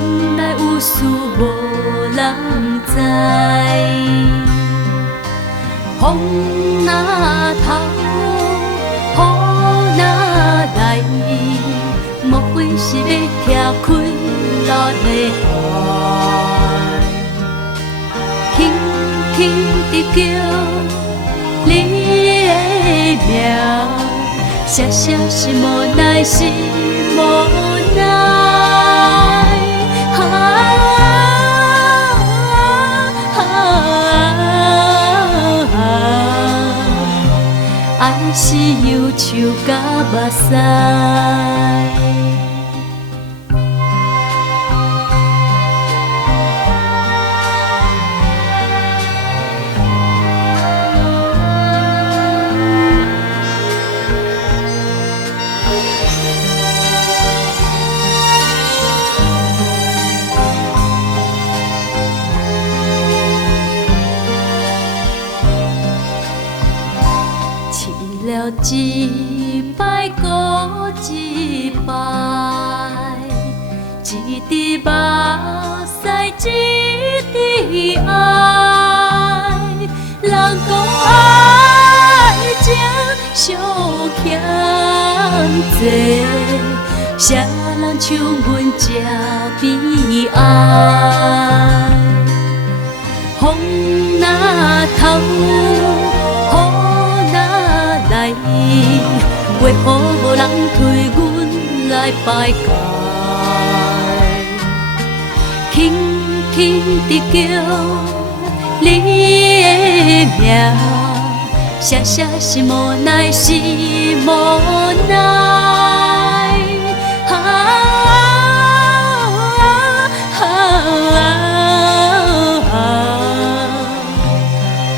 心内有事无人知，风若透，雨若来，莫非是要拆开咱的爱？轻轻地叫你的名，写写是无奈，是无奈。爱是忧愁甲目屎。了一摆过一摆，一滴目屎一滴爱。人讲爱情伤欠债，谁人像阮这悲哀？风若透，为何无人推阮来排解？轻轻地叫你的名，写写是无奈，是无奈。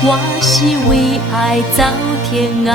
我是为爱走天涯。